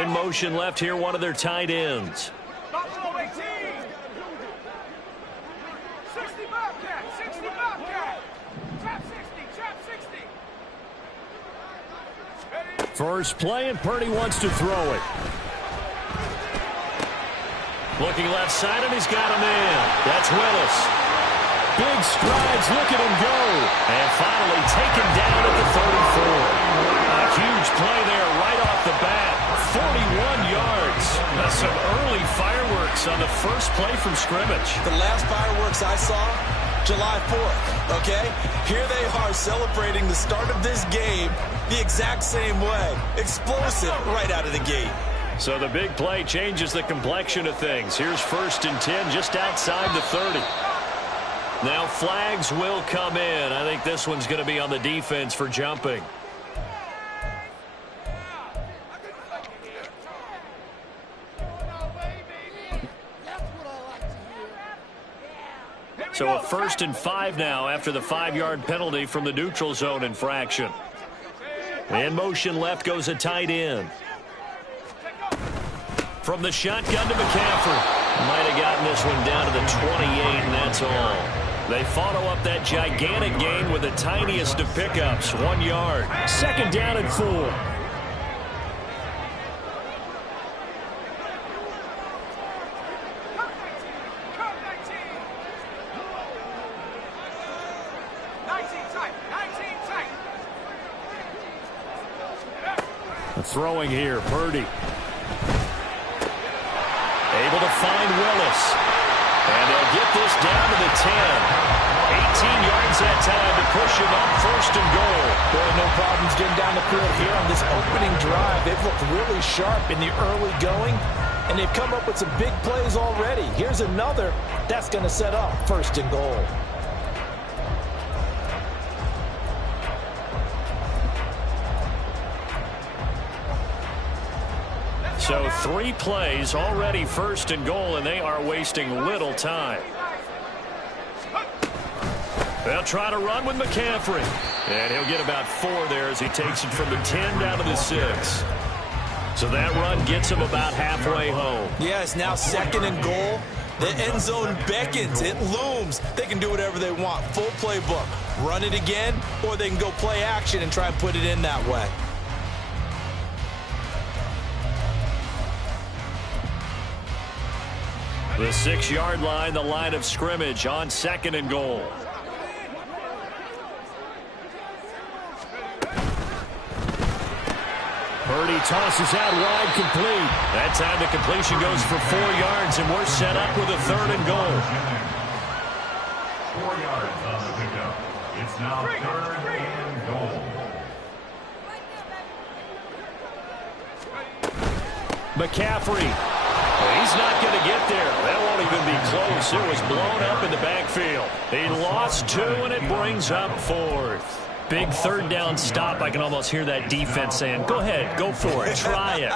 In motion left here, one of their tight ends. First play, and Purdy wants to throw it. Looking left side, and he's got a man. That's Willis. Big strides, look at him go. And finally taken down at the 34. A huge play there right off the bat. 41 yards. Some early fireworks on the first play from scrimmage. The last fireworks I saw, July 4th, okay? Here they are celebrating the start of this game the exact same way. Explosive right out of the gate. So the big play changes the complexion of things. Here's 1st and 10 just outside the 30. Now flags will come in. I think this one's going to be on the defense for jumping. So a 1st and 5 now after the 5-yard penalty from the neutral zone infraction. In motion left goes a tight end. From the shotgun to McCaffrey. Might have gotten this one down to the 28, and that's all. They follow up that gigantic gain with the tiniest of pickups, 1 yard. 2nd down and 4. Throwing here, Purdy. Able to find Willis. And they'll get this down to the 10. 18 yards that time to push him up 1st and goal. Boy, no problems getting down the field here on this opening drive. They've looked really sharp in the early going, and they've come up with some big plays already. Here's another that's going to set up 1st and goal. So 3 plays already 1st and goal, and they are wasting little time. They'll try to run with McCaffrey. And he'll get about 4 there as he takes it from the 10 down to the 6. So that run gets him about halfway home. Yeah, it's now 2nd and goal. The end zone beckons. It looms. They can do whatever they want. Full playbook. Run it again, or they can go play action and try and put it in that way. The 6-yard line, the line of scrimmage on 2nd and goal. Purdy tosses out wide, complete. That time the completion goes for 4 yards, and we're set up with a 3rd and goal. 4 yards on the pickup. It's now 3rd and goal. McCaffrey. He's not going to get there. That won't even be close. It was blown up in the backfield. He lost 2, and it brings up 4th. Big 3rd down stop. I can almost hear that defense saying, go ahead, go for it. Try it.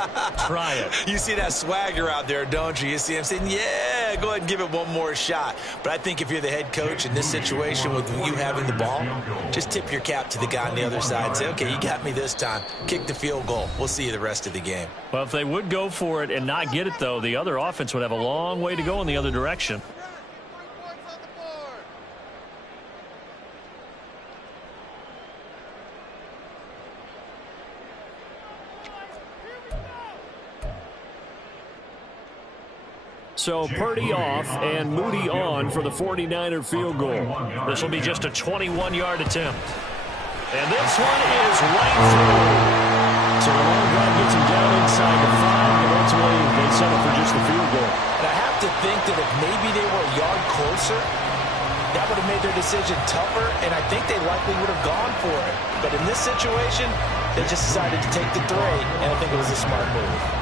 Try it. You see that swagger out there, don't you? You see him saying, yeah, go ahead and give it one more shot. But I think if you're the head coach in this situation with you having the ball, just tip your cap to the guy on the other side and say, okay, you got me this time. Kick the field goal. We'll see you the rest of the game. Well, if they would go for it and not get it, though, the other offense would have a long way to go in the other direction. So Purdy off and Moody on for the 49er field goal. This will be just a 21-yard attempt. And this one is right through. So the long run gets him down inside the 5, but ultimately they settle for just the field goal. And I have to think that if maybe they were a yard closer, that would have made their decision tougher, and I think they likely would have gone for it. But in this situation, they just decided to take the 3, and I think it was a smart move.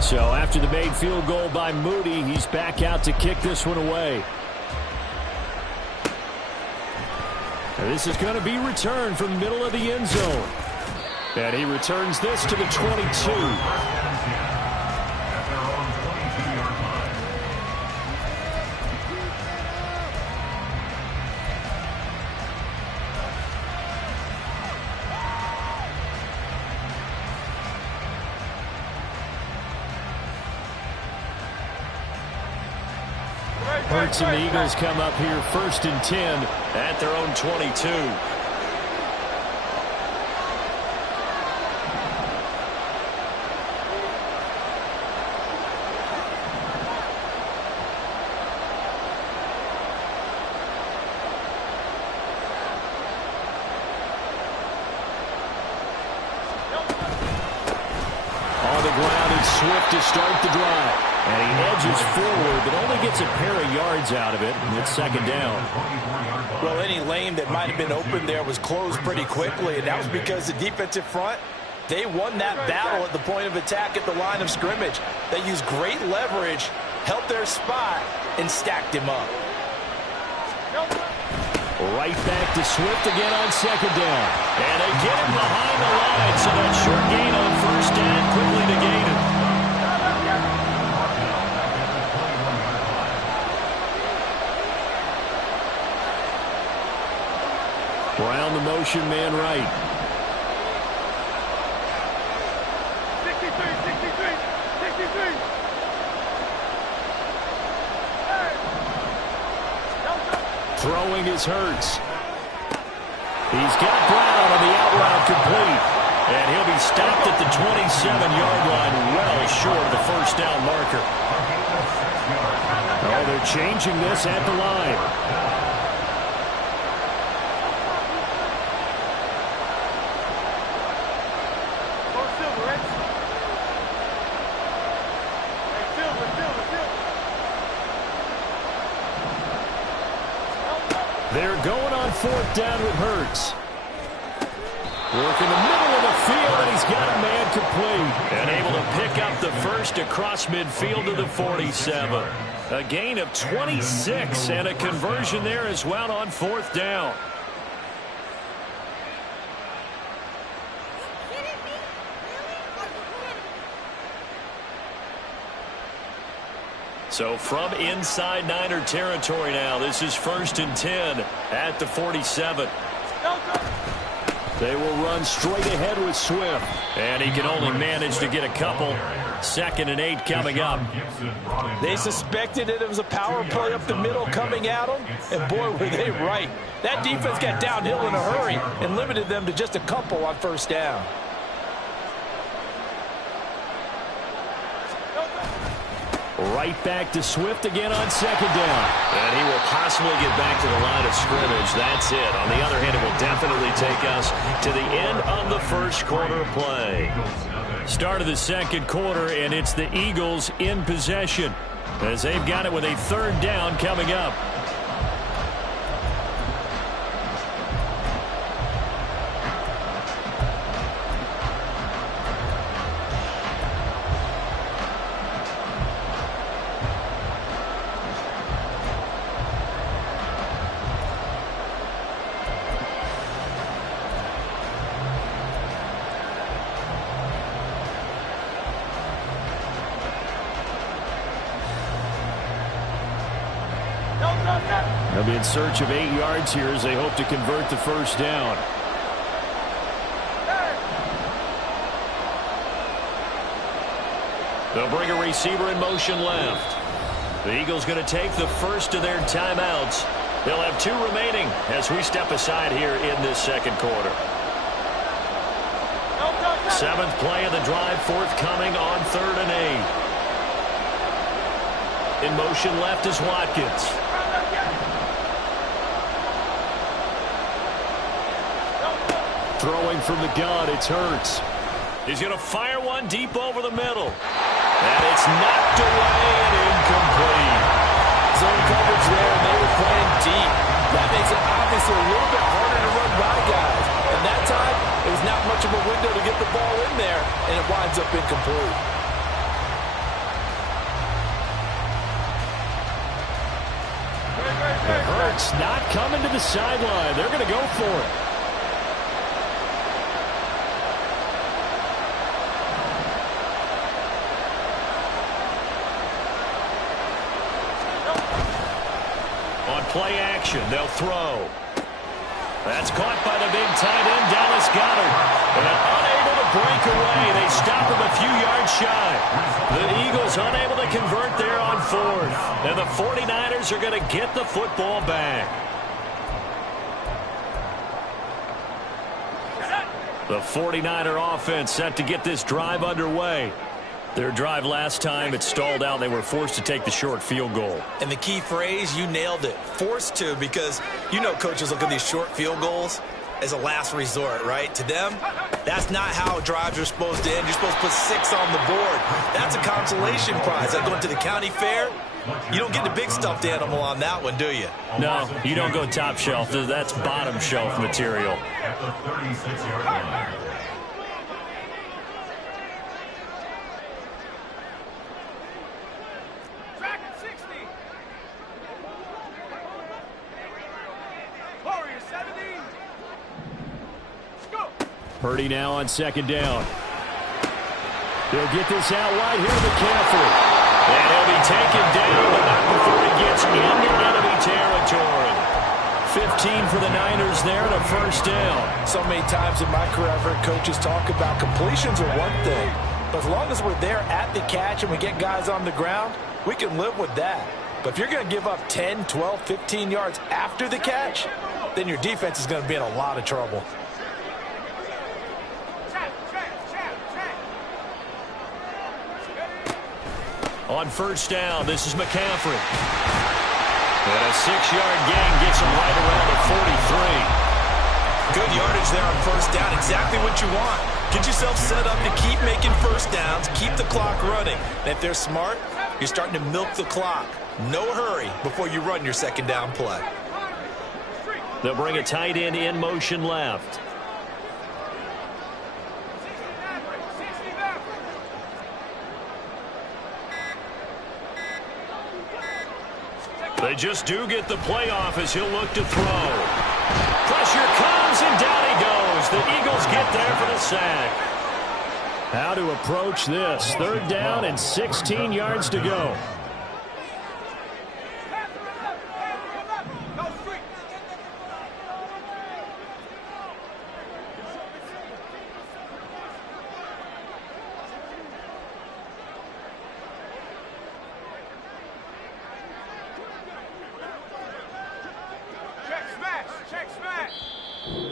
So after the made field goal by Moody, he's back out to kick this one away. And this is going to be returned from the middle of the end zone. And he returns this to the 22. Hurts and the Eagles come up here 1st and 10 at their own 22. On the ground, it's Swift to start the drive. And he edges forward, but only gets a pair of yards out of it, and it's 2nd down. Well, any lane that might have been open there was closed pretty quickly, and that was because the defensive front, they won that battle at the point of attack at the line of scrimmage. They used great leverage, held their spot, and stacked him up. Right back to Swift again on 2nd down. And they get him behind the line, so that short gain on 1st down quickly negated. Brown the motion man right. 63. Throwing is Hurts. He's got Brown on the out route complete. And he'll be stopped at the 27-yard line, well short of the 1st down marker. Oh, they're changing this at the line. They're going on 4th down with Hurts. Working the middle of the field, and he's got a man complete. And able to pick up the first across midfield to the 47. A gain of 26 and a conversion there as well on 4th down. So from inside Niner territory now, this is 1st and 10 at the 47. They will run straight ahead with Swift. And he can only manage to get a couple. 2nd and 8 coming up. They suspected it was a power play up the middle coming at them, and boy, were they right. That defense got downhill in a hurry and limited them to just a couple on 1st down. Right back to Swift again on 2nd down. And he will possibly get back to the line of scrimmage. That's it. On the other hand, it will definitely take us to the end of the 1st quarter play. Start of the 2nd quarter, and it's the Eagles in possession as they've got it with a 3rd down coming up. They'll be in search of 8 yards here as they hope to convert the 1st down. They'll bring a receiver in motion left. The Eagles going to take the first of their timeouts. They'll have 2 remaining as we step aside here in this 2nd quarter. 7th play of the drive forthcoming on 3rd and 8. In motion left is Watkins. Throwing from the gun, it's Hurts. He's going to fire one deep over the middle. And it's knocked away and incomplete. Zone coverage there, and they were playing deep. That makes it obviously a little bit harder to run by guys. And that time, it was not much of a window to get the ball in there, and it winds up incomplete. Hurts not coming to the sideline. They're going to go for it. On play action, they'll throw. That's caught by the big tight end, Dallas Goedert. And unable to break away. They stop him a few yards shy. The Eagles unable to convert there on fourth. And the 49ers are going to get the football back. The 49er offense set to get this drive underway. Their drive last time, it stalled out. They were forced to take the short field goal. And the key phrase, you nailed it, forced to, because you know coaches look at these short field goals as a last resort, right? To them, that's not how drives are supposed to end. You're supposed to put 6 on the board. That's a consolation prize. Like going to the county fair, you don't get the big stuffed animal on that one, do you? No, you don't go top shelf. That's bottom shelf material. At the 36-yard line. Purdy now on second down. They'll get this out wide here, McCaffrey. And he'll be taken down, but not before he gets into enemy territory. 15 for the Niners there and a first down. So many times in my career, I've heard coaches talk about completions are one thing. But as long as we're there at the catch and we get guys on the ground, we can live with that. But if you're going to give up 10, 12, 15 yards after the catch, then your defense is going to be in a lot of trouble. On first down, this is McCaffrey. And a 6-yard gain gets him right around the 43. Good yardage there on first down. Exactly what you want. Get yourself set up to keep making first downs, keep the clock running. And if they're smart, you're starting to milk the clock. No hurry before you run your second down play. They'll bring a tight end in motion left. They just do get the playoff as he'll look to throw. Pressure comes, and down he goes. The Eagles get there for the sack. How to approach this? Third down and 16 yards to go.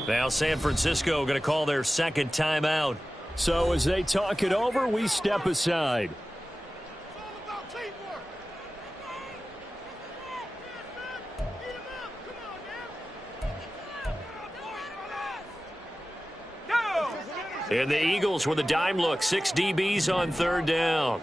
Now San Francisco going to call their second timeout. So as they talk it over, we step aside. And the Eagles with a dime look. 6 DBs on third down.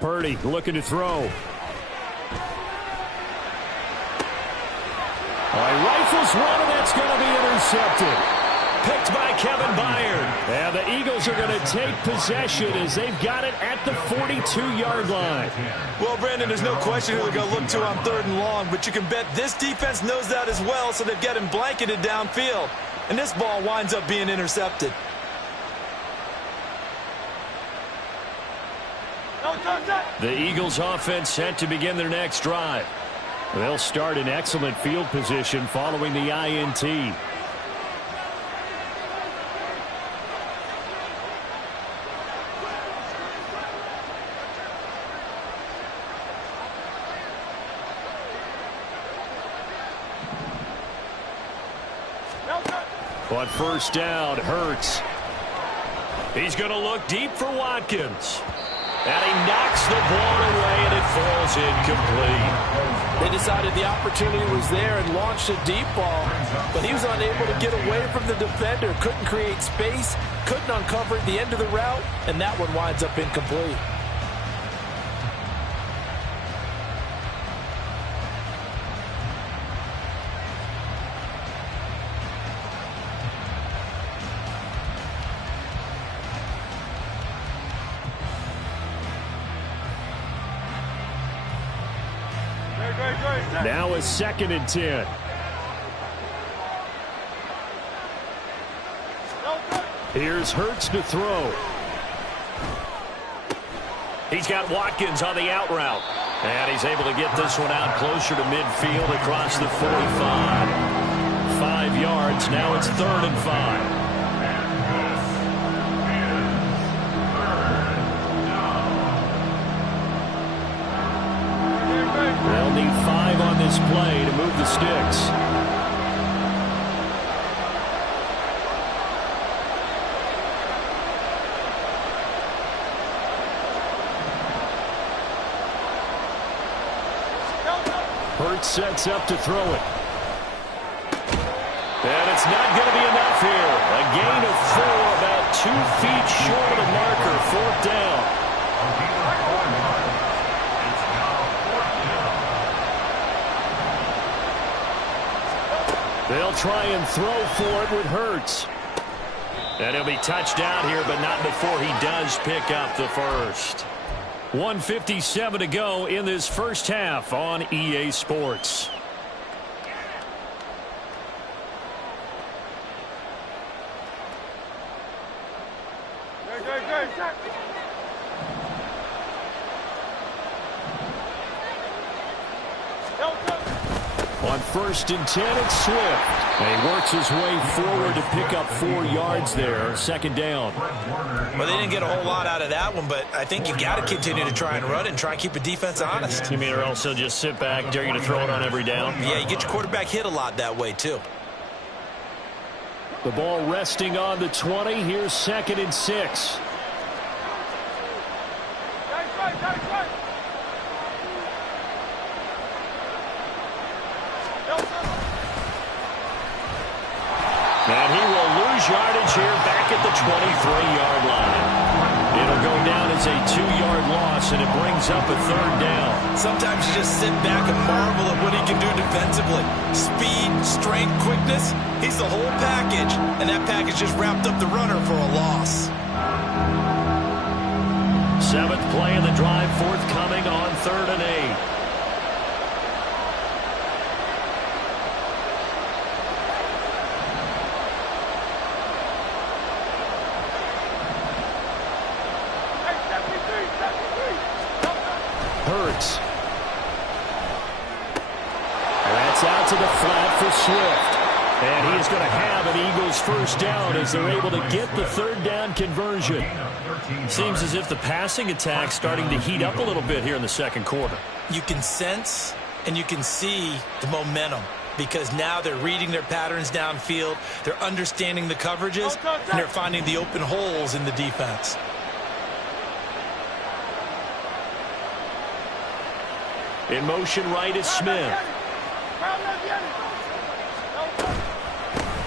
Purdy looking to throw. Rifles one, and that's going to be intercepted. Picked by Kevin Byard. And the Eagles are going to take possession as they've got it at the 42-yard line. Well, Brandon, there's no question who they're going to look to on third and long, but you can bet this defense knows that as well, so they've got him blanketed downfield. And this ball winds up being intercepted. The Eagles offense set to begin their next drive. They'll start in excellent field position following the INT. On first down, Hurts. He's going to look deep for Watkins. And he knocks the ball away, and it falls incomplete. They decided the opportunity was there and launched a deep ball, but he was unable to get away from the defender, couldn't create space, couldn't uncover at the end of the route, and that one winds up incomplete. Now a 2nd and 10. Here's Hurts to throw. He's got Watkins on the out route. And he's able to get this one out closer to midfield across the 45. 5 yards. Now it's 3rd and 5. They'll need 5 on this play to move the sticks. Hurts sets up to throw it. And it's not going to be enough here. A gain of 4, about 2 feet short of the marker. 4th down. They'll try and throw for it with Hurts. And he'll be touched down here, but not before he does pick up the first. 1:57 to go in this first half on EA Sports. On 1st and 10, it's Swift. And he works his way forward to pick up 4 yards there. 2nd down. Well, they didn't get a whole lot out of that one, but I think you got to continue to try and run and try and keep the defense honest. You mean or else they'll just sit back, dare you to throw it on every down? Yeah, you get your quarterback hit a lot that way, too. The ball resting on the 20. Here's 2nd and 6. And he will lose yardage here back at the 23-yard line. It'll go down as a 2-yard loss, and it brings up a 3rd down. Sometimes you just sit back and marvel at what he can do defensively. Speed, strength, quickness, he's the whole package. And that package just wrapped up the runner for a loss. 7th play of the drive forthcoming on 3rd and 8. Hurts. That's out to the flat for Swift. And he is going to have an Eagles first down as they're able to get the 3rd down conversion. Seems as if the passing attack's starting to heat up a little bit here in the 2nd quarter. You can sense and you can see the momentum because now they're reading their patterns downfield, they're understanding the coverages, and they're finding the open holes in the defense. In motion right is Smith.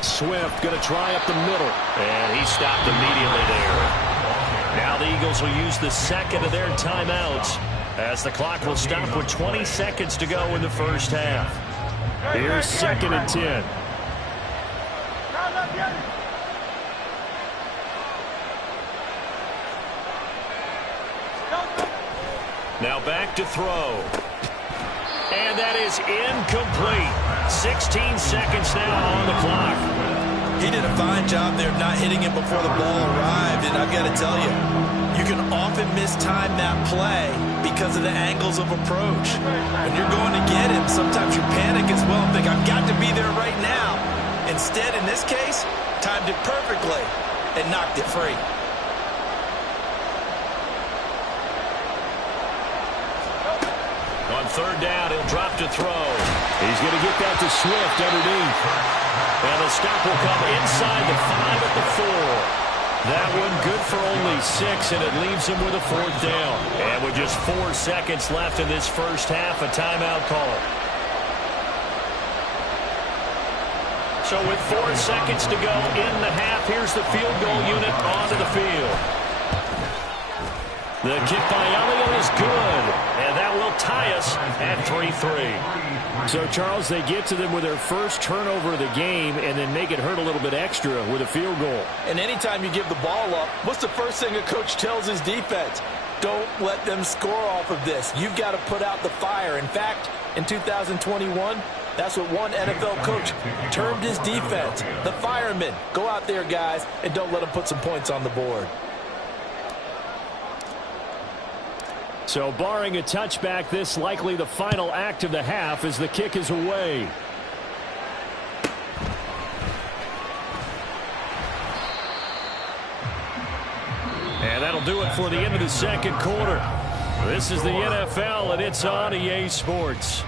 Swift going to try up the middle. And he stopped immediately there. Now the Eagles will use the 2nd of their timeouts as the clock will stop with 20 seconds to go in the first half. Here's 2nd and 10. Now back to throw. And that is incomplete. 16 seconds now on the clock. He did a fine job there of not hitting it before the ball arrived, and I've got to tell you, you can often mistime that play because of the angles of approach. When you're going to get him, sometimes you panic as well and think, I've got to be there right now. Instead, in this case, timed it perfectly and knocked it free. On 3rd down, he'll drop to throw. He's going to get that to Swift underneath. And the stop will come inside the 5 at the 4. That one good for only 6, and it leaves him with a 4th down. And with just 4 seconds left in this first half, a timeout call. So with 4 seconds to go in the half, here's the field goal unit onto the field. The kick by Elliott is good, and that will tie us at 3-3. So, Charles, they get to them with their first turnover of the game and then make it hurt a little bit extra with a field goal. And anytime you give the ball up, what's the first thing a coach tells his defense? Don't let them score off of this. You've got to put out the fire. In fact, in 2021, that's what one NFL coach termed his defense. The firemen. Go out there, guys, and don't let them put some points on the board. So barring a touchback, this likely the final act of the half as the kick is away. And that'll do it for the end of the second quarter. This is the NFL, and it's on EA Sports.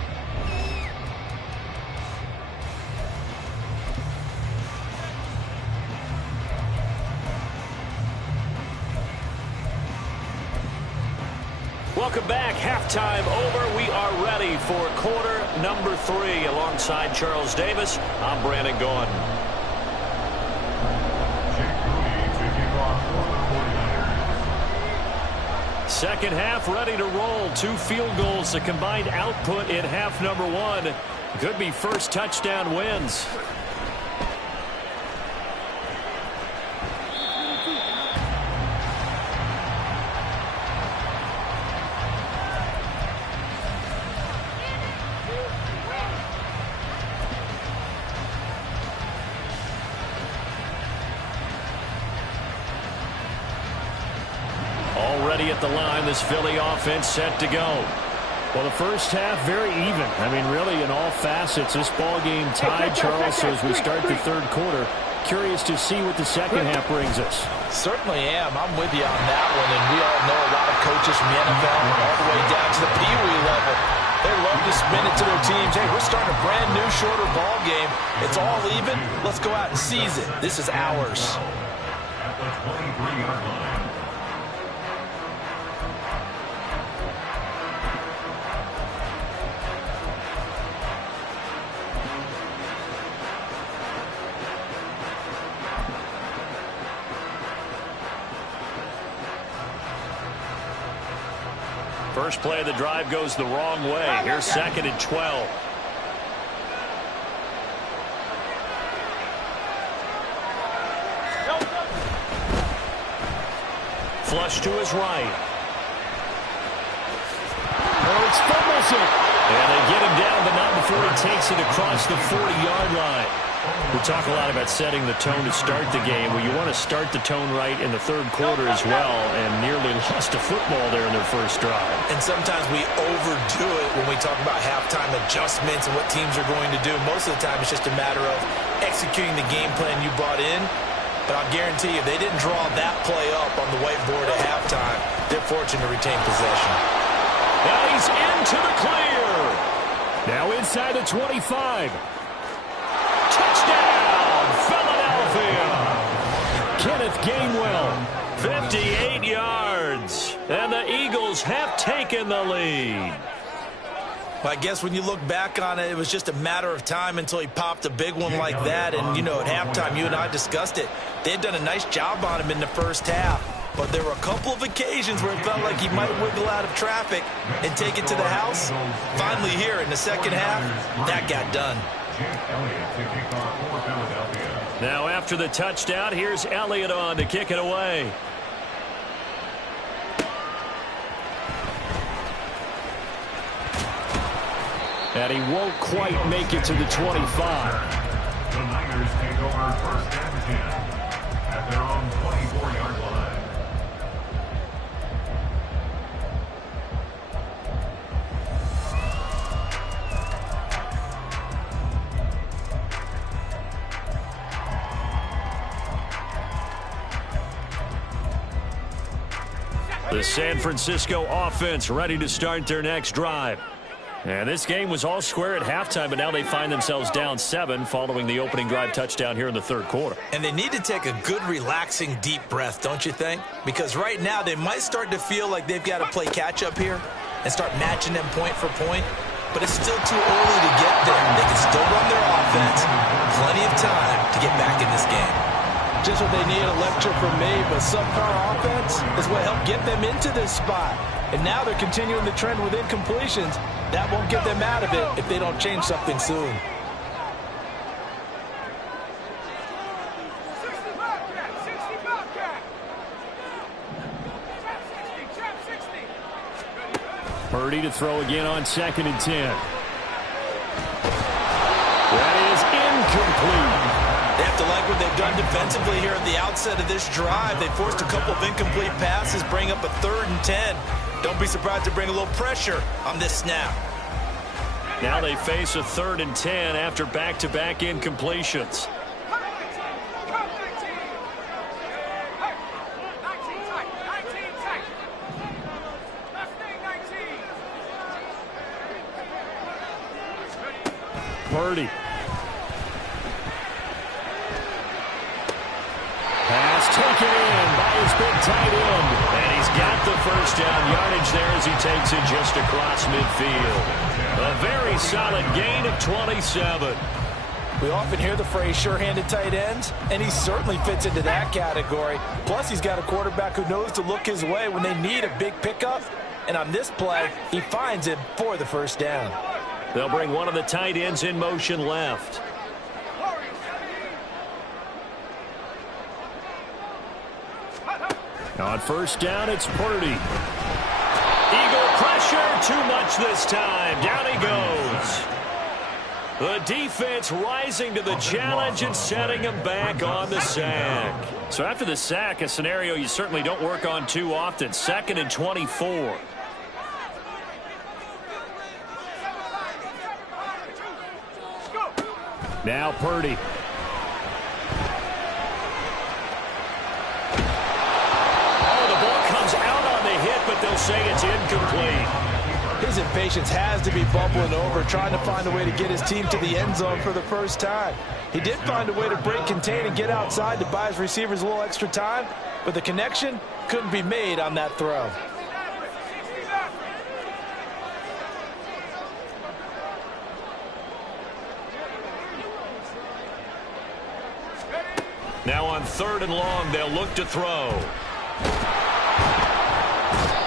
Welcome back. Halftime over. We are ready for quarter number 3. Alongside Charles Davis, I'm Brandon Gaughan. Second half ready to roll. 2 field goals, the combined output in half number 1. Could be first touchdown wins. Already at the line, this Philly offense set to go. Well, the first half, very even. I mean, really, in all facets, this ball game tied, Charles. So as we start the third quarter, curious to see what the second half brings us. Certainly am. I'm with you on that one. And we all know a lot of coaches from the NFL all the way down to the Pee Wee level. They love to spin it to their teams. Hey, we're starting a brand new, shorter ball game. It's all even. Let's go out and seize it. This is ours. At the 23-yard line. First play of the drive goes the wrong way. Here's 2nd and 12. Flush to his right. Hurts fumbles it. And they get him down, but not before he takes it across the 40-yard line. We talk a lot about setting the tone to start the game. Well, you want to start the tone right in the third quarter as well, and nearly lost a football there in their first drive. And sometimes we overdo it when we talk about halftime adjustments and what teams are going to do. Most of the time, it's just a matter of executing the game plan you brought in. But I'll guarantee you, if they didn't draw that play up on the whiteboard at halftime, they're fortunate to retain possession. Now he's into the clear. Now inside the 25. Touchdown, Philadelphia. Kenneth Gainwell, 58 yards. And the Eagles have taken the lead. Well, I guess when you look back on it, it was just a matter of time until he popped a big one like that. And, you know, at halftime, you and I discussed it. They'd done a nice job on him in the first half. But there were a couple of occasions where it felt like he might wiggle out of traffic and take it to the house. Finally here in the second half, that got done. Now after the touchdown, here's Elliott on to kick it away. And he won't quite make it to the 25. The Niners take over 1st and 10 at their own 24-yard line. The San Francisco offense ready to start their next drive. And this game was all square at halftime, but now they find themselves down 7 following the opening drive touchdown here in the third quarter. And they need to take a good, relaxing, deep breath, don't you think? Because right now they might start to feel like they've got to play catch-up here and start matching them point for point. But it's still too early to get there. They can still run their offense. Plenty of time to get back in this game. Just what they need, a lecture from me, but subpar offense is what helped get them into this spot. And now they're continuing the trend with incompletions. That won't get them out of it if they don't change something soon. Purdy to throw again on 2nd and 10. That is incomplete. They have to like what they've done defensively here at the outset of this drive. They forced a couple of incomplete passes, bring up a 3rd and 10. Don't be surprised to bring a little pressure on this snap. Now they face a 3rd and 10 after back-to-back incompletions. Purdy. Pass taken in by his big tight end. And he's got the first down yardage there as he takes it just across midfield. A very solid gain of 27. We often hear the phrase sure-handed tight ends, and he certainly fits into that category. Plus, he's got a quarterback who knows to look his way when they need a big pickup. And on this play, he finds it for the first down. They'll bring one of the tight ends in motion left. On first down, it's Purdy. Eagle pressure, too much this time. Down he goes. The defense rising to the challenge and setting him back on the sack. So after the sack, a scenario you certainly don't work on too often. 2nd and 24. Now Purdy. Oh, the ball comes out on the hit, but they'll say it's incomplete. His impatience has to be bubbling over, trying to find a way to get his team to the end zone for the first time. He did find a way to break contain and get outside to buy his receivers a little extra time, but the connection couldn't be made on that throw. Now on 3rd and long, they'll look to throw.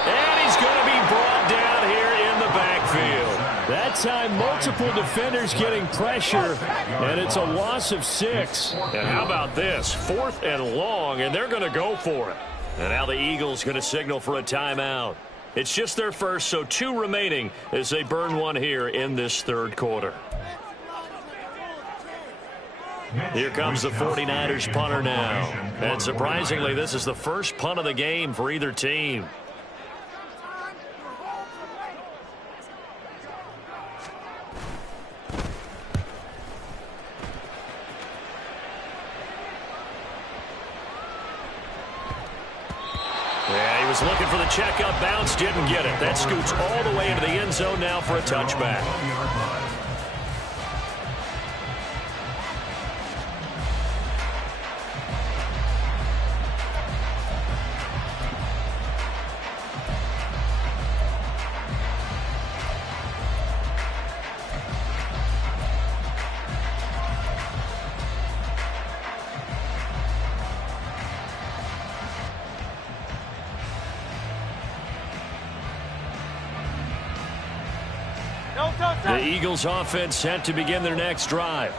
And he's going to be brought down here in the backfield. That time, multiple defenders getting pressure, and it's a loss of 6. And how about this? 4th and long, and they're going to go for it. And now the Eagles going to signal for a timeout. It's just their first, so 2 remaining as they burn one here in this 3rd quarter. Here comes the 49ers punter now. And surprisingly, this is the first punt of the game for either team. Yeah, he was looking for the checkup bounce, didn't get it. That scoots all the way into the end zone now for a touchback. The Eagles offense set to begin their next drive.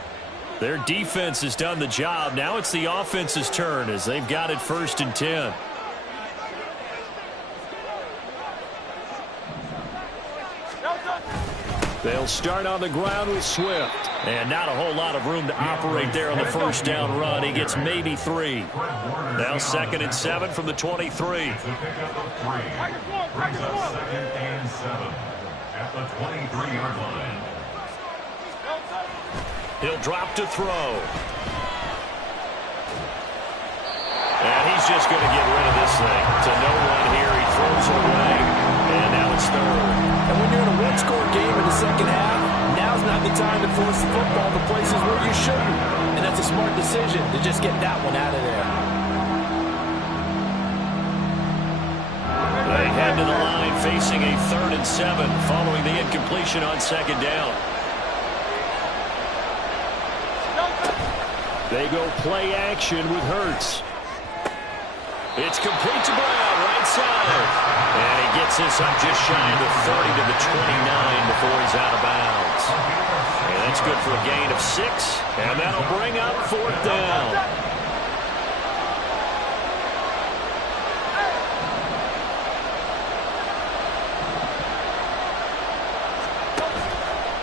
Their defense has done the job. Now it's the offense's turn as they've got it 1st and 10. They'll start on the ground with Swift. And not a whole lot of room to operate there on the first down run. He gets maybe 3. Now 2nd and 7 from the 23. Brings up 2nd and 7 at the 23-yard line. He'll drop to throw. And he's just going to get rid of this thing. To no one here. He throws it away. And now it's 3rd. And when you're in a one-score game in the second half, now's not the time to force the football to places where you shouldn't. And that's a smart decision to just get that one out of there. They head to the line facing a 3rd and 7 following the incompletion on 2nd down. They go play action with Hurts. It's complete to Brown, right side. And he gets this up just shy of the 30 to the 29 before he's out of bounds. And that's good for a gain of 6. And that'll bring up 4th down.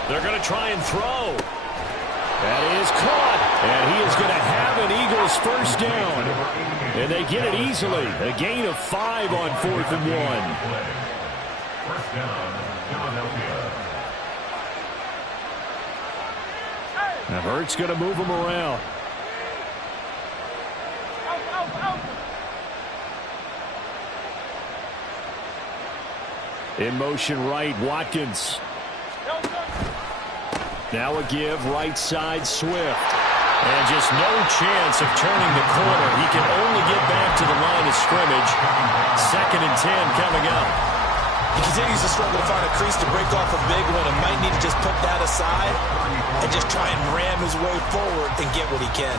They're going to try and throw. That is caught. And he is going to have an Eagles first down. And they get it easily. A gain of 5 on 4th and 1. First down, Philadelphia. Now Hurts going to move him around. In motion right, Watkins. Now a give, right side, Swift. And just no chance of turning the corner. He can only get back to the line of scrimmage. 2nd and 10 coming up. He continues to struggle to find a crease to break off a big one and might need to just put that aside and just try and ram his way forward and get what he can.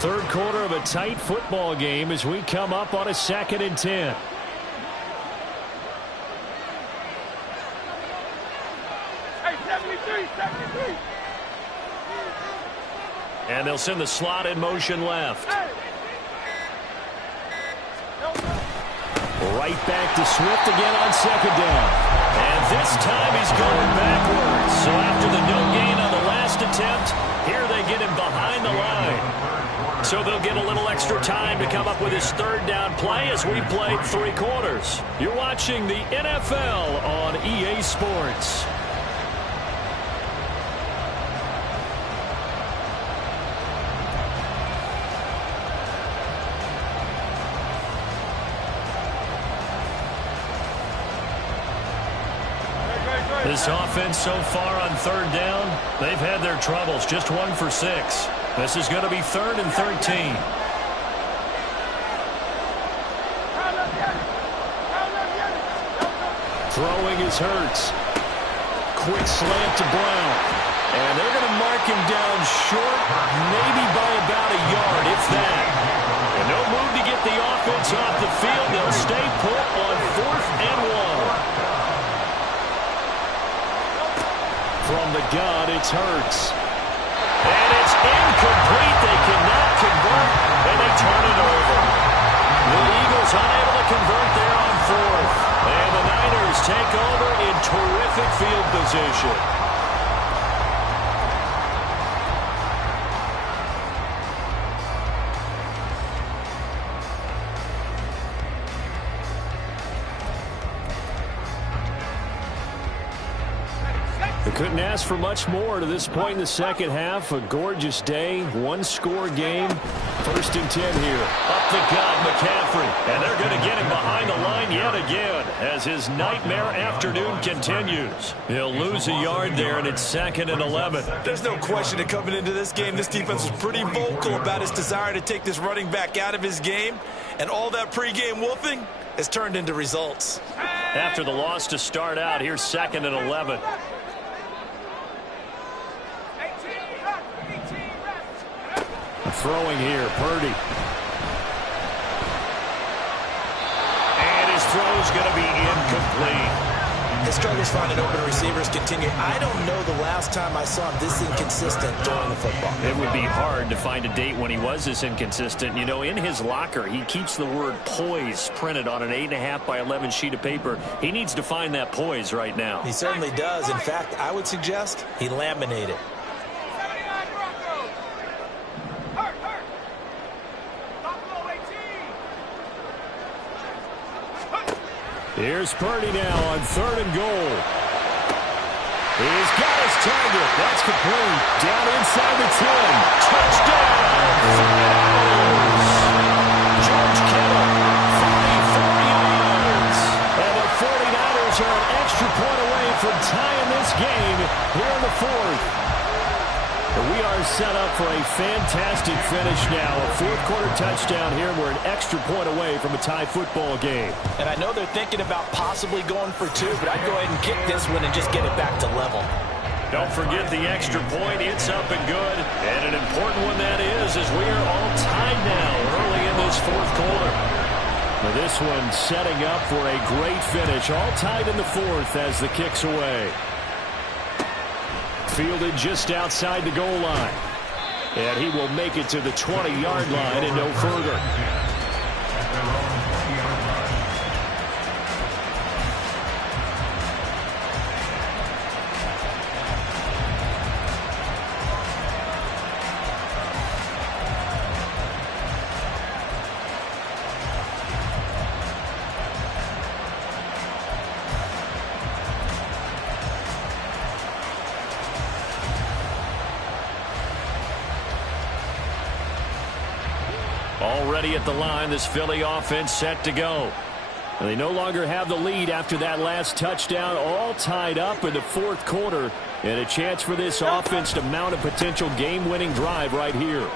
Third quarter of a tight football game as we come up on a 2nd and 10. And they'll send the slot in motion left. Right back to Swift again on 2nd down. And this time he's going backwards. So after the no gain on the last attempt, here they get him behind the line. So they'll get a little extra time to come up with his 3rd down play as we played 3 quarters. You're watching the NFL on EA Sports. This offense so far on 3rd down, they've had their troubles. Just 1 for 6. This is going to be 3rd and 13. Throwing is Hurts. Quick slant to Brown. And they're going to mark him down short, maybe by about a yard, if that. And no move to get the offense off the field. They'll stay put on 4th and 1. From the gun, it's Hurts. And it's incomplete. They cannot convert, and they turn it over. The Eagles unable to convert there on 4th. And the Niners take over in terrific field position. Couldn't ask for much more to this point in the second half. A gorgeous day, 1-score game. 1st and 10 here. Up the gut, McCaffrey. And they're going to get him behind the line yet again as his nightmare afternoon continues. He'll lose a yard there, and it's 2nd and 11. There's no question that coming into this game, this defense was pretty vocal about his desire to take this running back out of his game. And all that pregame wolfing has turned into results. After the loss to start out, here's 2nd and 11. Throwing here, Purdy. And his throw's going to be incomplete. His struggles finding open receivers continue. I don't know the last time I saw him this inconsistent during the football. It would be hard to find a date when he was this inconsistent. You know, in his locker, he keeps the word poise printed on an 8.5 by 11 sheet of paper. He needs to find that poise right now. He certainly does. In fact, I would suggest he laminated. Here's Purdy now on 3rd and goal. He's got his target. That's complete. Down inside the 10. Touchdown. George Kittle, 44 yards. And the 49ers are an extra point away from tying this game here in the 4th. We are set up for a fantastic finish now. A 4th quarter touchdown here. We're an extra point away from a tie football game. And I know they're thinking about possibly going for 2, but I'd go ahead and kick this one and just get it back to level. Don't forget the extra point. It's up and good. And an important one that is, as we are all tied now early in this 4th quarter. Now this one setting up for a great finish. All tied in the 4th as the kick's away. Fielded just outside the goal line. And he will make it to the 20-yard line and no further. At their own 20-yard line. Already at the line, this Philly offense set to go. And they no longer have the lead after that last touchdown, all tied up in the fourth quarter, and a chance for this offense to mount a potential game-winning drive right here.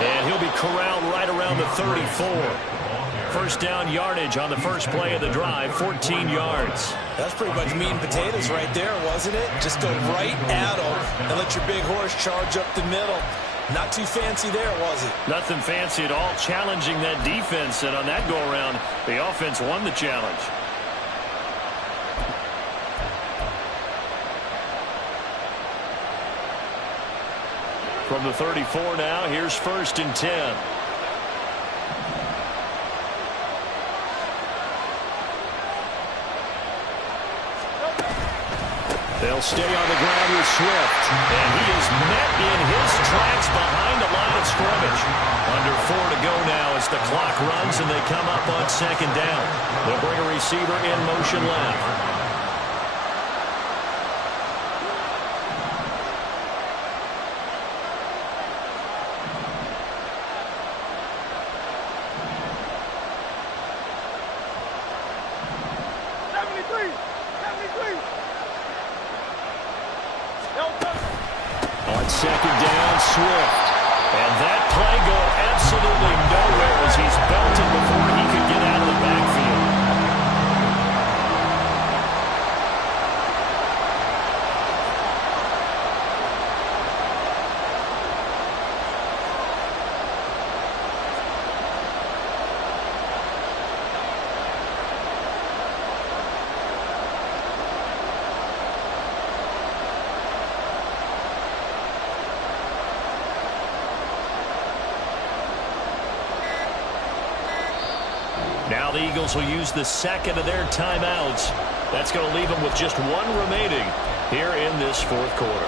And he'll be corralled right around the 34. First down yardage on the first play of the drive, 14 yards. That's pretty much meat and potatoes right there, wasn't it? Just go right at them and let your big horse charge up the middle. Not too fancy there, was it? Nothing fancy at all, challenging that defense, and on that go-around, the offense won the challenge. From the 34 now, here's 1st and 10. They'll stay on the ground with Swift. And he is met in his tracks behind the line of scrimmage. Under 4 to go now as the clock runs and they come up on 2nd down. They'll bring a receiver in motion left. On 2nd down, Swift. And that play going absolutely nowhere as he's belted before he could get out of the backfield. Now the Eagles will use the second of their timeouts. That's going to leave them with just one remaining here in this fourth quarter.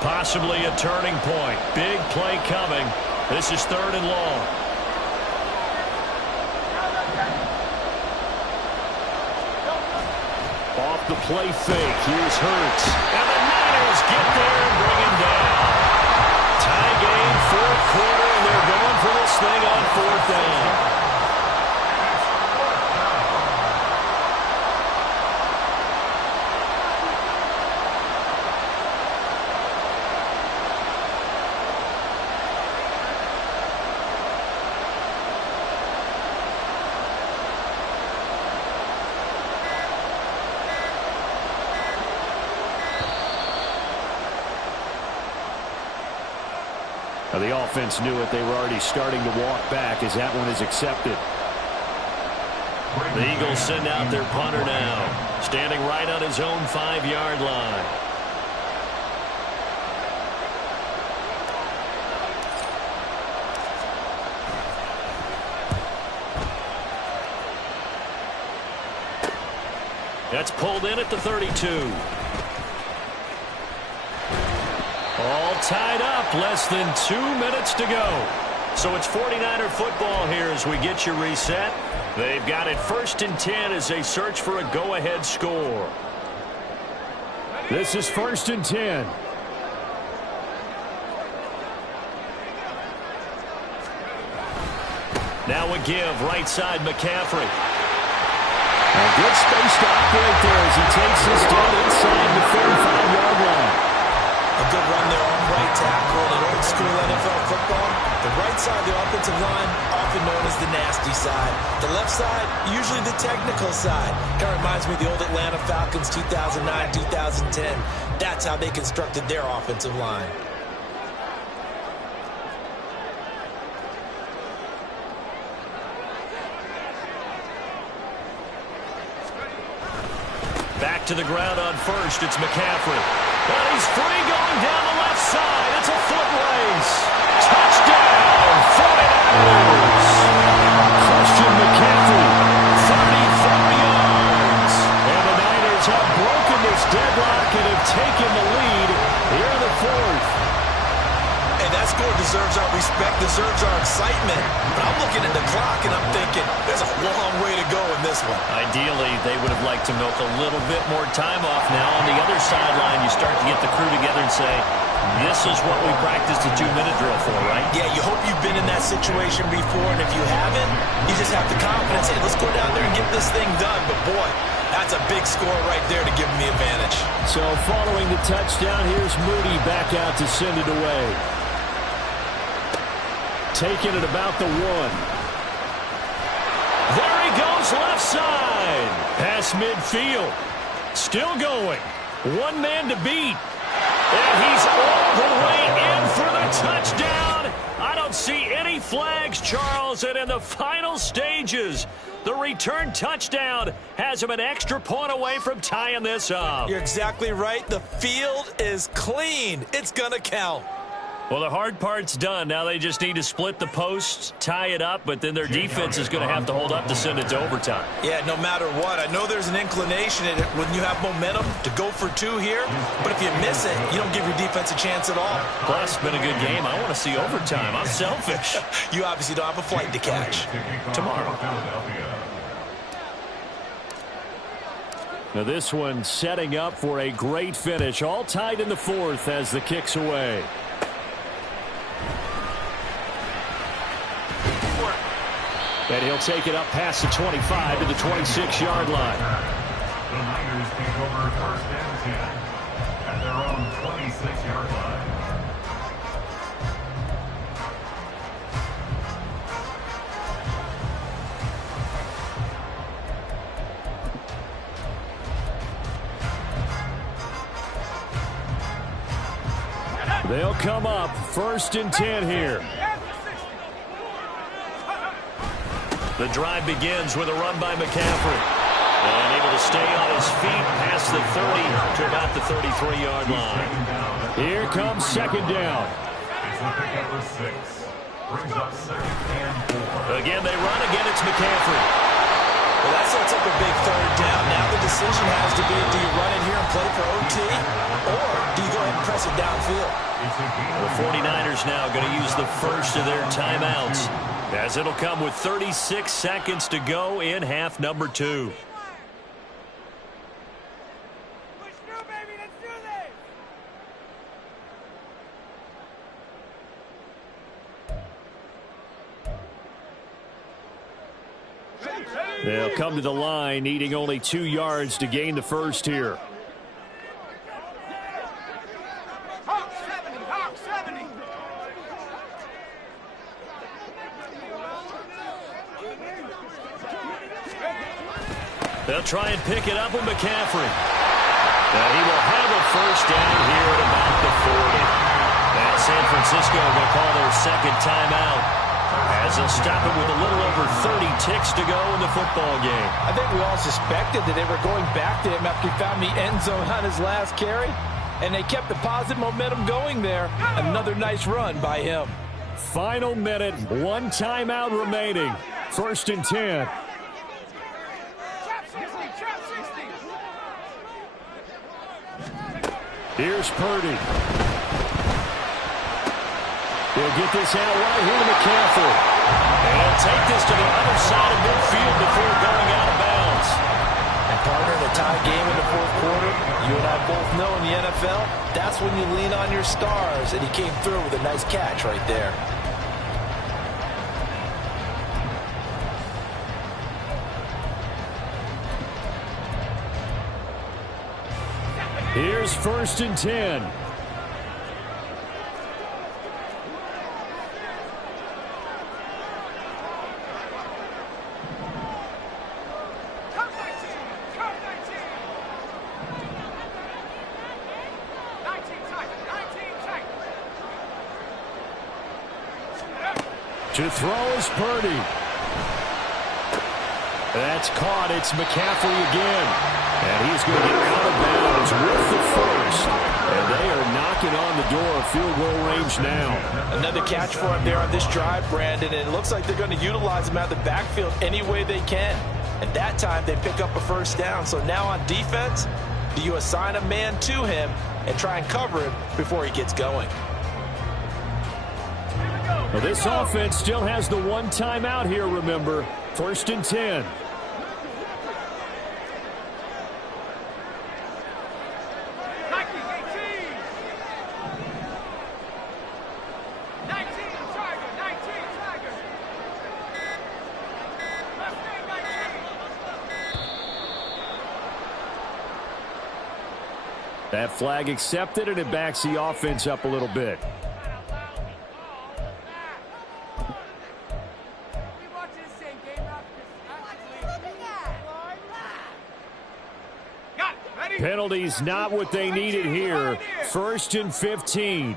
Possibly a turning point. Big play coming. This is 3rd and long. Off the play fake. Here's Hurts. And the Niners get there and bring him down. Tie game, fourth quarter, and they're going for this thing on 4th down. The offense knew it. They were already starting to walk back as that one is accepted. The Eagles send out their punter now, standing right on his own 5-yard line. That's pulled in at the 32. All tied up, less than 2 minutes to go. So it's 49er football here as we get you reset. They've got it 1st and 10 as they search for a go-ahead score. This is 1st and 10. Now a give, right side McCaffrey. A good space to operate there as he takes this down inside the 35-yard line. A good run there on right tackle in old school NFL football. The right side of the offensive line offers often known as the nasty side. The left side, usually the technical side. Kind of reminds me of the old Atlanta Falcons 2009, 2010. That's how they constructed their offensive line. Back to the ground on first. It's McCaffrey. And he's free going down the left side. It's a foot race. Touchdown, 49ers. Christian McCaffrey, 34 yards. And the Niners have broken this deadlock and have taken the lead here in the fourth. And that score deserves our respect, deserves our excitement. But I'm looking at the clock and I'm thinking there's a long way to go in this one. Ideally, they would have liked to milk a little bit more time off now. On the other sideline, you start to get the crew together and say, this is what we practiced a 2-minute drill for, right? Yeah, you hope you've been in that situation before, and if you haven't, you just have the confidence, hey, let's go down there and get this thing done. But boy, that's a big score right there to give them the advantage. So following the touchdown, here's Moody back out to send it away. Taking it about the 1. There he goes, left side. Pass midfield. Still going. One man to beat. And he's all the way in for the touchdown. I don't see any flags, Charles. And in the final stages, the return touchdown has him an extra point away from tying this up. You're exactly right. The field is clean. It's going to count. Well, the hard part's done. Now they just need to split the posts, tie it up, but then their defense is going to have to hold up to send it to overtime. Yeah, no matter what. I know there's an inclination in it when you have momentum to go for 2 here, but if you miss it, you don't give your defense a chance at all. Plus, it's been a good game. I want to see overtime. I'm selfish. You obviously don't have a flight to catch. Tomorrow. Now this one setting up for a great finish. All tied in the fourth as the kick's away. And he'll take it up past the 25 to the 26-yard line. The Niners take over first and 10 at their own 26-yard line. They'll come up first and 10 here. The drive begins with a run by McCaffrey. And able to stay on his feet past the 30 to about the 33-yard line. Here comes second down. It's a pickup of 6. Brings up 2nd and 4. Again, they run. Again, it's McCaffrey. Well, that sets up a big third down. Now the decision has to be, do you run it here and play for OT, or do you go ahead and press it downfield? The 49ers now going to use the first of their timeouts, as it'll come with 36 seconds to go in half number 2. They'll come to the line, needing only 2 yards to gain the first here. They'll try and pick it up with McCaffrey. And he will have a first down here at about the 40. Now San Francisco will call their second timeout, as they'll stop it with a little over 30 ticks to go in the football game. I think we all suspected that they were going back to him after he found the end zone on his last carry, and they kept the positive momentum going there. Another nice run by him. Final minute, 1 timeout remaining. First and 10. Here's Purdy. He'll get this out right here to McCaffrey. And he'll take this to the other side of midfield before going out of bounds. And partner, in a tie game in the fourth quarter, you and I both know in the NFL, that's when you lean on your stars. And he came through with a nice catch right there. Here's first and 10. To throw is Purdy. That's caught. It's McCaffrey again. And he's going to get out of bounds with the first. And they are knocking on the door of field goal range now. Another catch for him there on this drive, Brandon. And it looks like they're going to utilize him out of the backfield any way they can. And that time they pick up a first down. So now on defense, do you assign a man to him and try and cover him before he gets going? Well, this offense still has the one timeout here, remember. 1st and 10. That flag accepted, and it backs the offense up a little bit. Penalties not what they needed here. 1st and 15.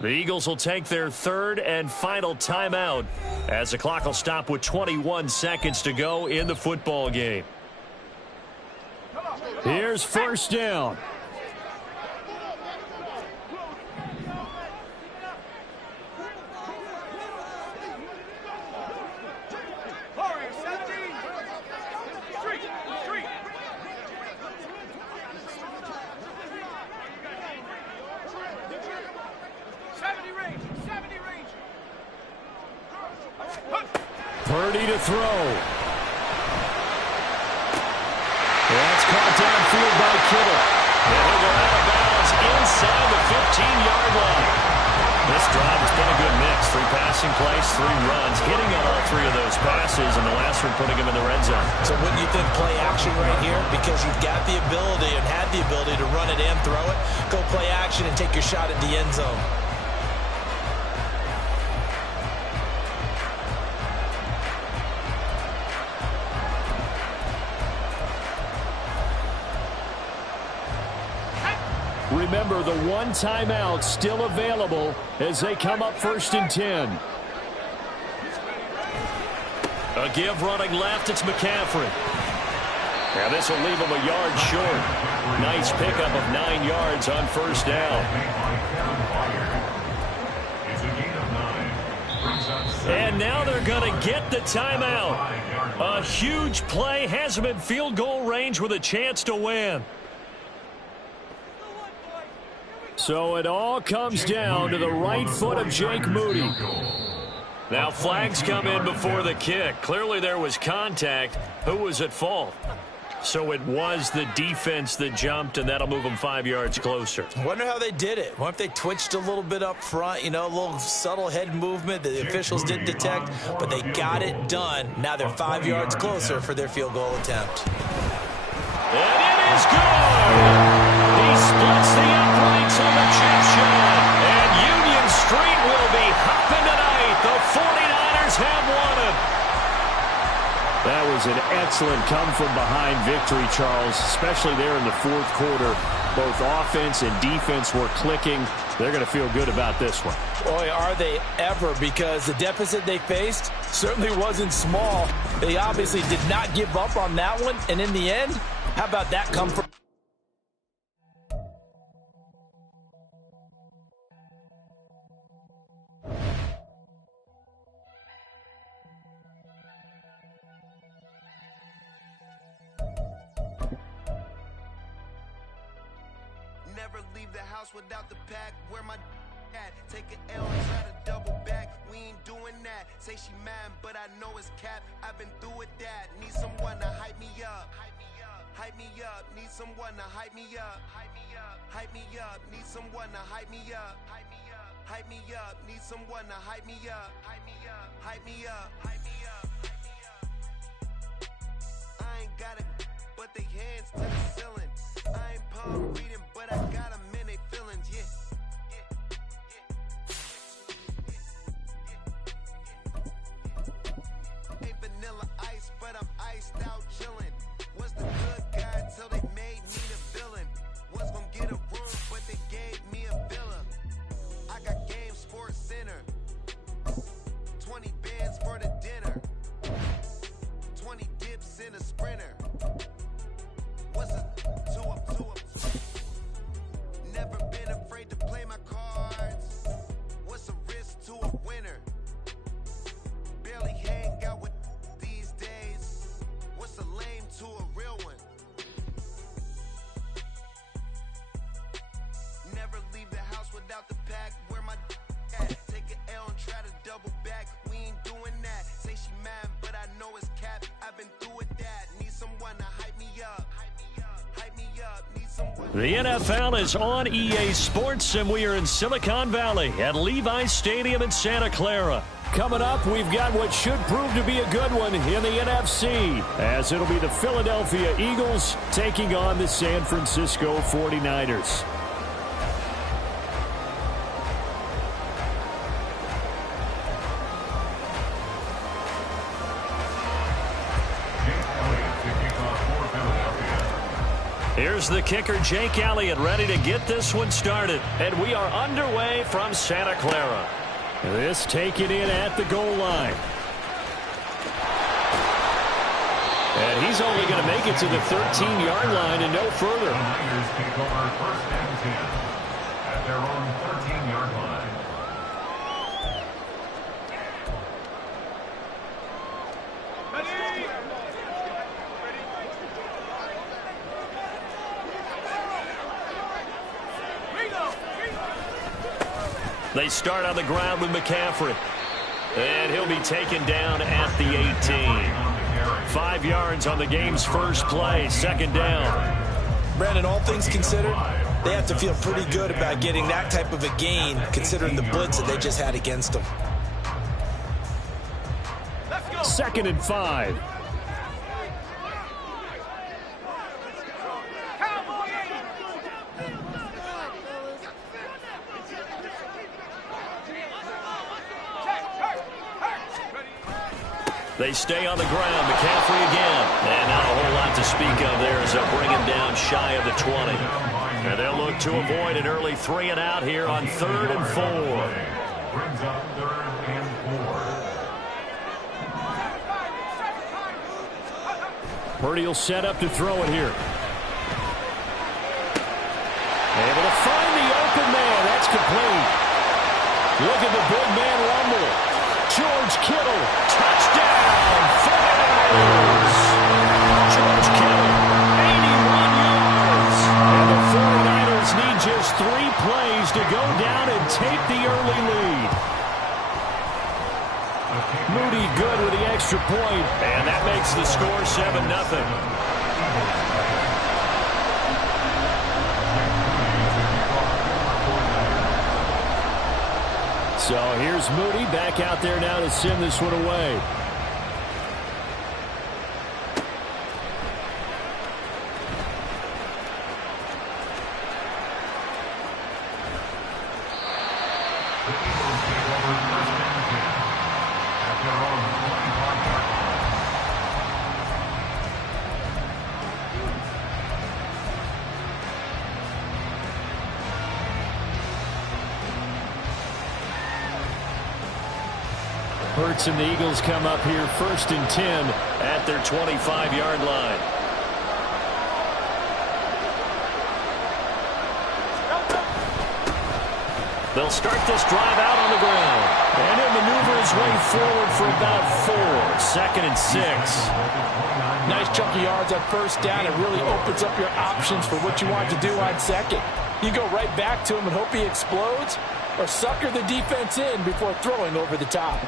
The Eagles will take their 3rd and final timeout as the clock will stop with 21 seconds to go in the football game. Here's 1st down. Purdy to throw. That's caught downfield by Kittle. And he'll go out of bounds inside the 15-yard line. This drive has been a good mix. 3 passing plays, 3 runs, hitting on all 3 of those passes, and the last one putting him in the red zone. So wouldn't you think play action right here? Because you've got the ability and had the ability to run it and throw it. Go play action and take your shot at the end zone. Remember, the one timeout still available as they come up 1st and 10. A give running left. It's McCaffrey. Now this will leave him a yard short. Nice pickup of 9 yards on 1st down. And now they're going to get the timeout. A huge play has him in field goal range with a chance to win. So it all comes down to the right foot of Jake Moody. Now flags come in before the kick. Clearly there was contact. Who was at fault? So it was the defense that jumped, and that'll move them 5 yards closer. Wonder how they did it. Wonder if they twitched a little bit up front, you know, a little subtle head movement that the officials didn't detect, but they got it done. Now they're 5 yards closer for their field goal attempt. And it is good! He splits the uprights on the chip shot, and Union Street will be hopping tonight. The 49ers have won it. That was an excellent come-from-behind victory, Charles, especially there in the 4th quarter. Both offense and defense were clicking. They're going to feel good about this one. Boy, are they ever, because the deficit they faced certainly wasn't small. They obviously did not give up on that one, and in the end, how about that comfort? Never leave the house without the pack. Where my at? Take an L and try to double back. We ain't doing that. Say she mad, but I know it's cap. I've been through with that. Need someone to hype me up. Hype me up. Need someone to hype me up. Hype me up. Hype me up. Need someone to hype me up. Hype me up. Hype me up. Need someone to hype me up. Hype me up. Hype me up. Hype me up. I ain't got it, but they hands to the ceiling. I ain't palm reading, but I got them in they feelings, yeah. Ain't vanilla ice, but I'm iced out chillin'. Was the good guy out the pack, where my at? Take an L and try to double back. We ain't doing that. Say she mad, but I know it's cap. I've been through with that. Need someone to hype me up. Hype me up. Need someone. The NFL is on EA Sports, and we are in Silicon Valley at Levi's Stadium in Santa Clara. Coming up, we've got what should prove to be a good one in the NFC, as it'll be the Philadelphia Eagles taking on the San Francisco 49ers. Here's the kicker, Jake Elliott, ready to get this one started. And we are underway from Santa Clara. This taken in at the goal line. And he's only going to make it to the 13-yard line and no further. The Niners take over first and 10 at their own 13-yard line. They start on the ground with McCaffrey. And he'll be taken down at the 18. 5 yards on the game's first play, second down. Brandon, all things considered, they have to feel pretty good about getting that type of a gain, considering the blitz that they just had against them. 2nd and 5. They stay on the ground. McCaffrey again. And not a whole lot to speak of there as they'll bring him down shy of the 20. And they'll look to avoid an early 3 and out here on 3rd and 4. Brings up 3rd and 4. Purdy will set up to throw it here. Able to find the open man. That's complete. Look at the big man rumble. George Kittle, touchdown, 49ers. George Kittle, 81 yards. And the 49ers need just 3 plays to go down and take the early lead. Moody good with the extra point, and that makes the score 7-0. So here's Moody back out there now to send this one away. The Eagles take over first and 10 at their own 25-yard line. Hurts and the Eagles come up here 1st and 10 at their 25-yard line. They'll start this drive out on the ground. And he'll maneuver his way forward for about 4. 2nd and 6. Nice chunky yards on first down. It really opens up your options for what you want to do on second. You go right back to him and hope he explodes, or sucker the defense in before throwing over the top.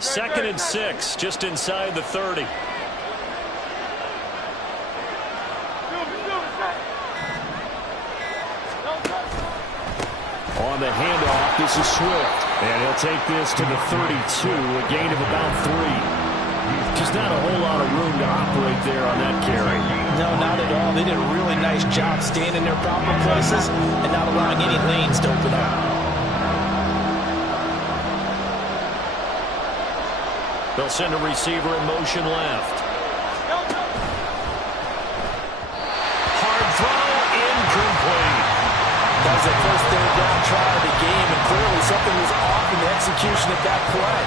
Second and 6, just inside the 30. On the handoff, this is Swift. And he'll take this to the 32, a gain of about 3. Just not a whole lot of room to operate there on that carry. No, not at all. They did a really nice job staying in their proper places and not allowing any lanes to open up. They'll send a receiver in motion left. Hard throw, incomplete. That was the first third down try of the game, and clearly something was off in the execution of that play.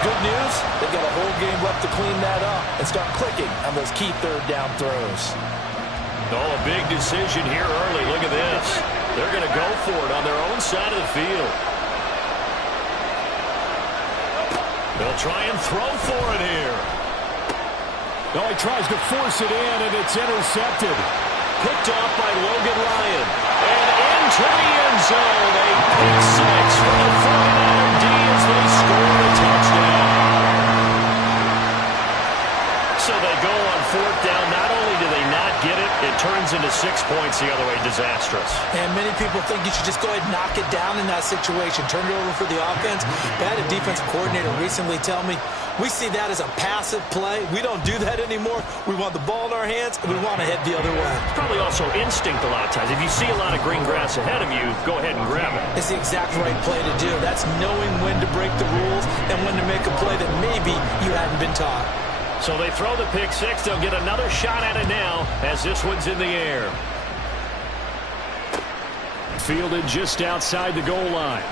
Good news, they've got a whole game left to clean that up and start clicking on those key third down throws. Oh, a big decision here early. Look at this. They're going to go for it on their own side of the field. They'll try and throw for it here. No, he tries to force it in, and it's intercepted. Picked off by Logan Ryan. And into the end zone. A pick six for the 49er D as they score a touchdown. So they go on fourth down. Not only do they not get it, it turns into 6 points the other way. Disastrous. And many people think you should just go ahead and knock it down in that situation. Turn it over for the offense. I had a defensive coordinator recently tell me, we see that as a passive play. We don't do that anymore. We want the ball in our hands, and we want to head the other way. It's probably also instinct a lot of times. If you see a lot of green grass ahead of you, go ahead and grab it. It's the exact right play to do. That's knowing when to break the rules and when to make a play that maybe you hadn't been taught. So they throw the pick six. They'll get another shot at it now as this one's in the air. Fielded just outside the goal line.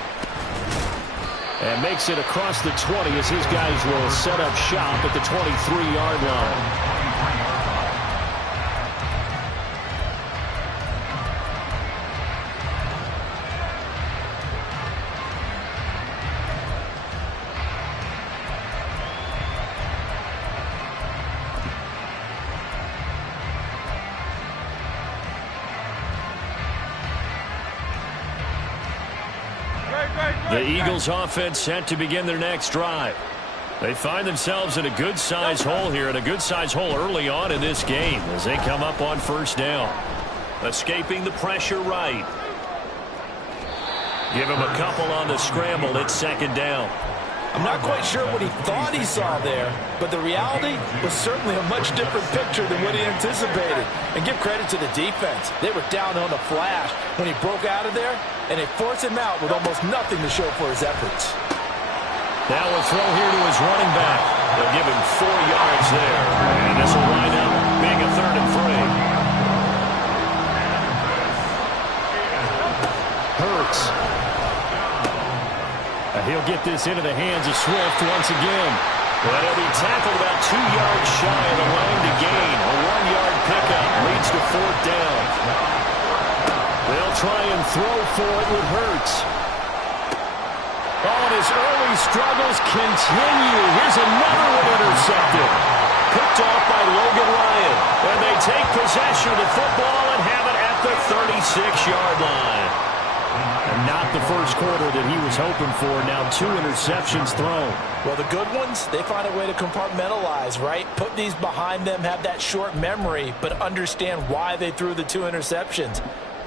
And makes it across the 20 as his guys will set up shop at the 23-yard line. The Eagles offense set to begin their next drive. They find themselves in a good-sized hole here, and a good-sized hole early on in this game as they come up on first down. Escaping the pressure right. Give him a couple on the scramble. It's second down. I'm not quite sure what he thought he saw there, but the reality was certainly a much different picture than what he anticipated. And give credit to the defense. They were down on the flash when he broke out of there, and they forced him out with almost nothing to show for his efforts. Now a throw here to his running back. They'll give him 4 yards there. And this will wind up being a 3rd and 3. Hurts. He'll get this into the hands of Swift once again. But he'll be tackled about 2 yards shy of the line to gain. A 1-yard pickup leads to 4th down. They'll try and throw for it with Hurts. Oh, and his early struggles continue. Here's another one intercepted. Picked off by Logan Ryan. And they take possession of the football and have it at the 36-yard line. And not the first quarter that he was hoping for. Now 2 interceptions thrown. Well, the good ones, they find a way to compartmentalize, right? Put these behind them, have that short memory, but understand why they threw the 2 interceptions.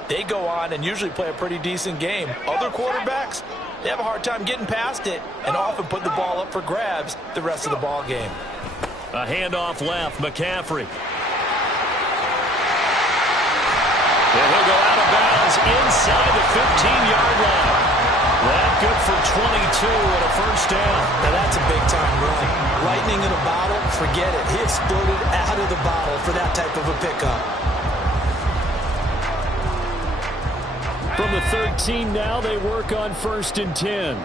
They go on and usually play a pretty decent game. Other quarterbacks, they have a hard time getting past it and often put the ball up for grabs the rest of the ball game. A handoff left, McCaffrey. And he'll go out of bounds inside the 15-yard line. That good for 22 and a first down. Now that's a big-time run. Lightning in a bottle, forget it. He exploded out of the bottle for that type of a pickup. From the 13 now, they work on 1st and 10.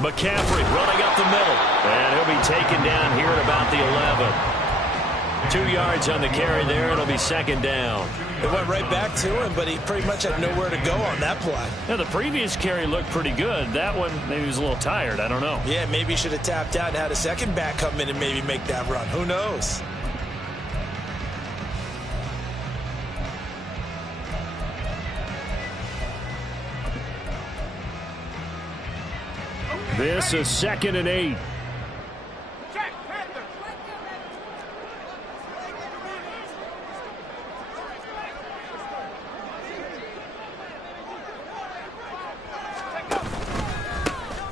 McCaffrey running up the middle. And he'll be taken down here at about the 11. 2 yards on the carry there. It'll be second down. It went right back to him, but he pretty much had nowhere to go on that play. Now, the previous carry looked pretty good. That one, maybe he was a little tired. I don't know. Yeah, maybe he should have tapped out and had a second back come in and maybe make that run. Who knows? This is 2nd and 8.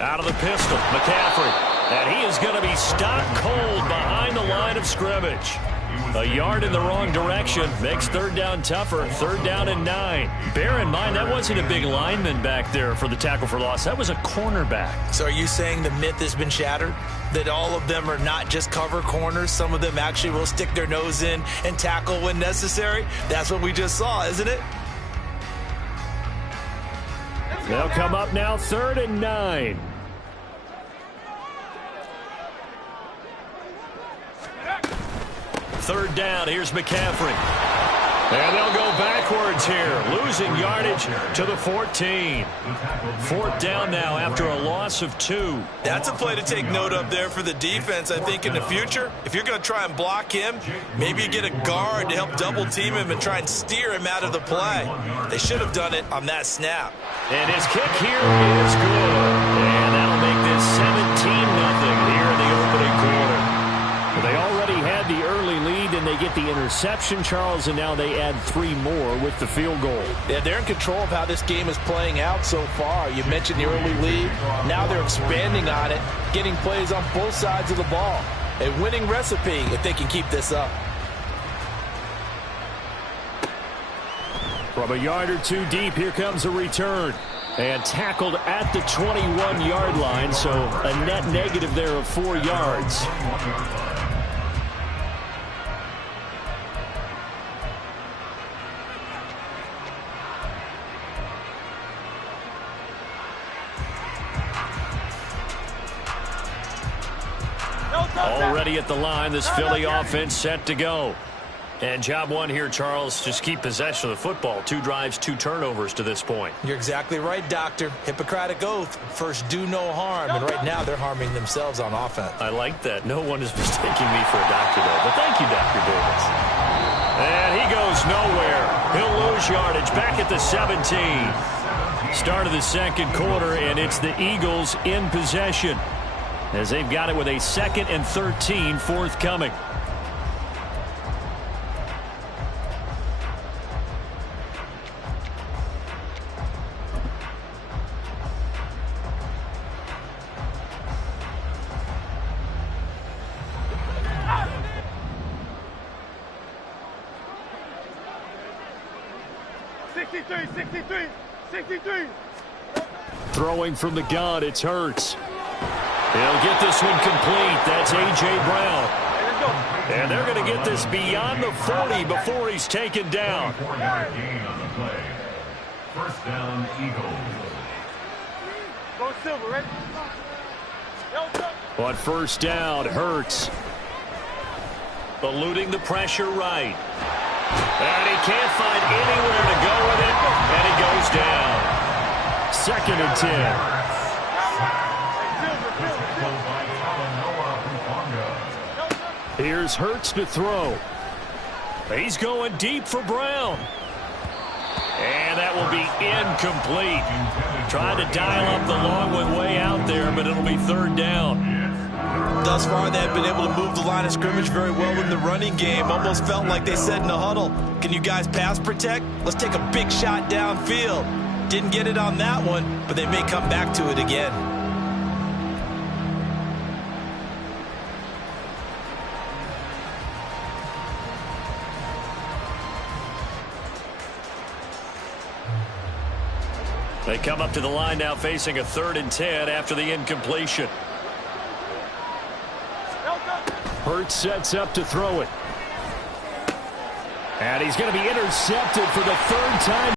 Out of the pistol, McCaffrey. And he is going to be stopped cold behind the line of scrimmage. A yard in the wrong direction makes third down tougher. Third down and 9. Bear in mind, that wasn't a big lineman back there for the tackle for loss. That was a cornerback. So are you saying the myth has been shattered? That all of them are not just cover corners? Some of them actually will stick their nose in and tackle when necessary? That's what we just saw, isn't it? They'll come up now, third and 9. Third down, here's McCaffrey. And they'll go backwards here, losing yardage to the 14. Fourth down now after a loss of 2. That's a play to take note of there for the defense, I think, in the future. If you're going to try and block him, maybe you get a guard to help double team him and try and steer him out of the play. They should have done it on that snap. And his kick here is good. And that'll make this 17-0 here in the opening quarter. They already had the early lead, and they get the interception, Charles, and now they add 3 more with the field goal. Yeah, they're in control of how this game is playing out so far. You mentioned the early lead. Now they're expanding on it, getting plays on both sides of the ball. A winning recipe if they can keep this up. From a yard or 2 deep, here comes a return. And tackled at the 21-yard line, so a net negative there of 4 yards. Already at the line, this Philly offense set to go. And job one here, Charles, just keep possession of the football. 2 drives, 2 turnovers to this point. You're exactly right, Doctor. Hippocratic oath. First, do no harm. And right now, they're harming themselves on offense. I like that. No one is mistaking me for a doctor, though. But thank you, Dr. Davis. And he goes nowhere. He'll lose yardage back at the 17. Start of the second quarter, and it's the Eagles in possession, as they've got it with a 2nd and 13 forthcoming. Throwing from the gun, it's Hurts. He'll get this one complete. That's A.J. Brown. And they're going to get this beyond the 40 before he's taken down. 4-yard gain on the play. First down, Eagles. Go Silver, ready? On first down, Hurts. Eluding the pressure right. And he can't find anywhere to go with it. And he goes down. 2nd and 10. Here's Hurts to throw. He's going deep for Brown. And that will be incomplete. Trying to dial up the long one way out there, but it'll be 3rd down. Thus far, they've been able to move the line of scrimmage very well in the running game. Almost felt like they said in the huddle, can you guys pass protect? Let's take a big shot downfield. Didn't get it on that one, but they may come back to it again. They come up to the line now facing a 3rd and 10 after the incompletion. Hurts sets up to throw it. And he's going to be intercepted for the 3rd time.